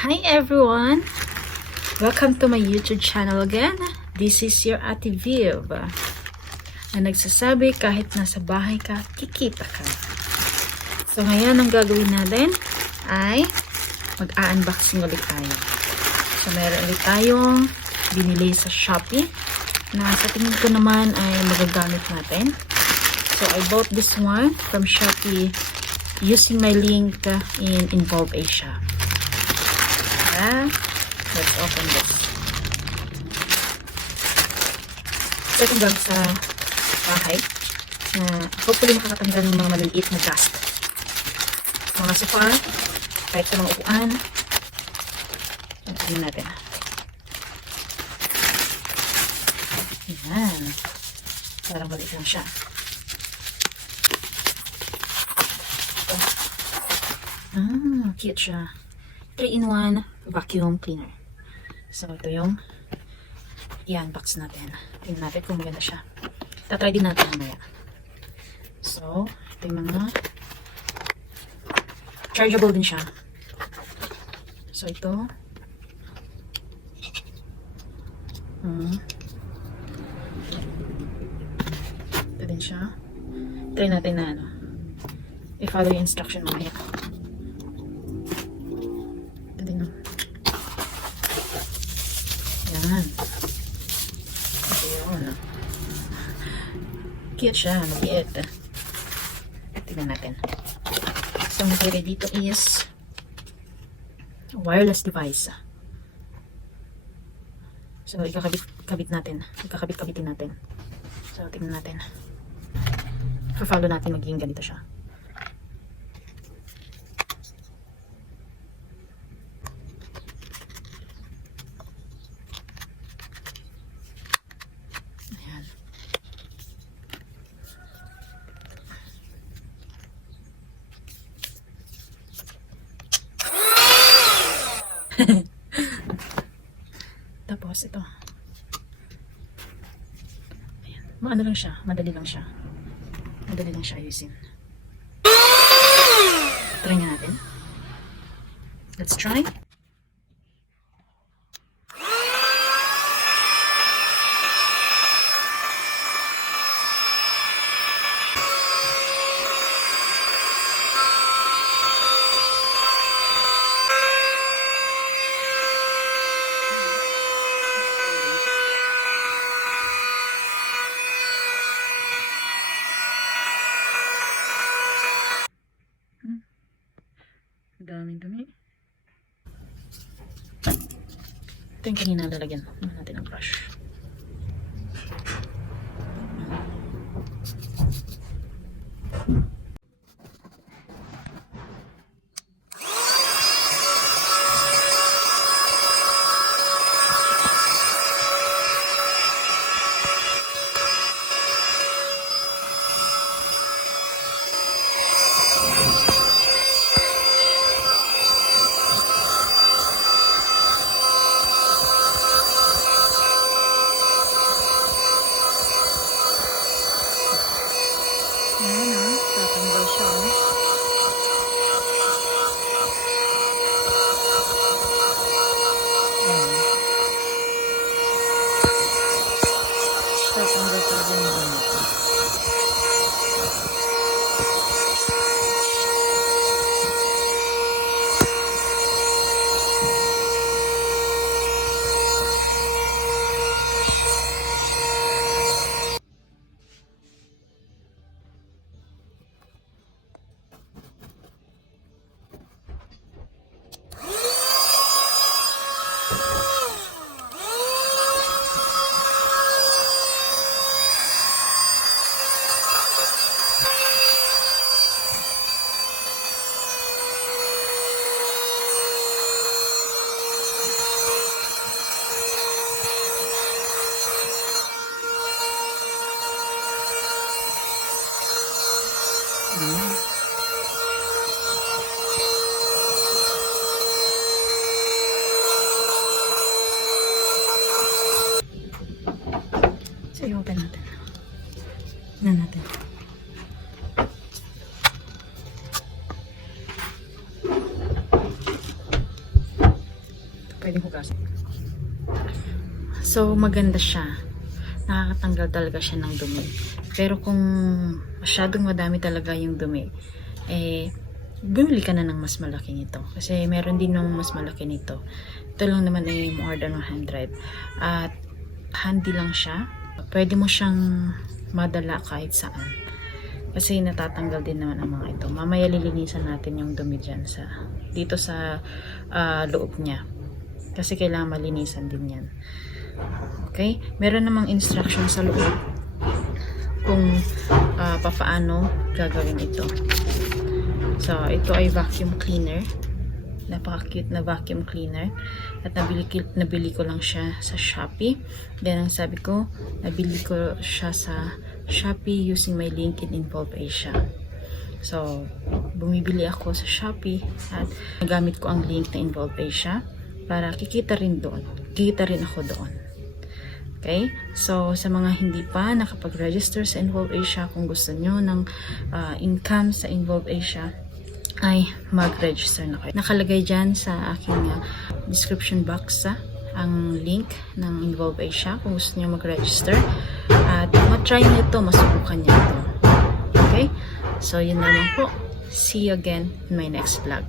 Hi everyone! Welcome to my YouTube channel again. This is your Ate Viv na nagsasabi kahit nasa bahay ka, kikita ka. So ngayon ang gagawin natin ay mag-unboxing ulit tayo. So meron ulit tayong binili sa Shopee na sa tingin ko naman ay magagamit natin. So I bought this one from Shopee using my link in Involve Asia. Let's open this. So, ito gamit sa bahay na hopefully makakatanggal ng mga maliliit na dust. Mga sofa, kahit sa mga upuan. Tignan natin. Ayan. Parang maliit lang siya. Cute siya. 3-in-1 vacuum cleaner. So, ito yung i-unbox natin. Tingnan natin kung maganda siya. Tatry din natin mamaya. So, ito yung mga chargeable din siya. So, ito ito din siya. Try natin na i-follow yung instruction mamaya. Yan. Ayun. Cute siya. Maliit. Tignan natin. So, ang nakalagay dito is wireless device. So, ikakabit natin. Ikakabit-kabitin natin. So, tignan natin. For-follow natin magiging ganito siya. Tapos ito. Ayan. Maano lang siya, madali lang siya. Madali lang siya ayusin. Try nga natin. Let's try. Dami-dami. Ito yung kanina lalagyan natin ang brush. Pwedeng hugasan. So, maganda siya. Nakakatanggal talaga siya ng dumi. Pero kung masyadong madami talaga yung dumi, bumili ka na ng mas malaki nito. Kasi meron din ng mas malaki nito. Ito lang naman ay more than 100. At handy lang siya. Pwede mo siyang madala kahit saan. Kasi natatanggal din naman ang mga ito. Mamaya lilinisan natin yung dumi dyan dito sa loob niya. Kasi kailangan malinisan din yan. Okay? Meron namang instruction sa loob kung papaano gagawin ito. So, ito ay vacuum cleaner. Napaka-cute na vacuum cleaner. At nabili ko lang siya sa Shopee. Then, ang sabi ko, nabili ko siya sa Shopee using my link in Involve Asia. So, bumibili ako sa Shopee at nagamit ko ang link na Involve Asia para kikita rin doon. Kikita rin ako doon. Okay? So, sa mga hindi pa nakapag-register sa Involve Asia, kung gusto nyo ng income sa Involve Asia, ay mag-register na kayo. Nakalagay dyan sa aking description box ang link ng Involve Asia kung gusto nyo mag-register. At matry nyo ito, masubukan nyo ito. Okay? So, yun naman po. See you again in my next vlog.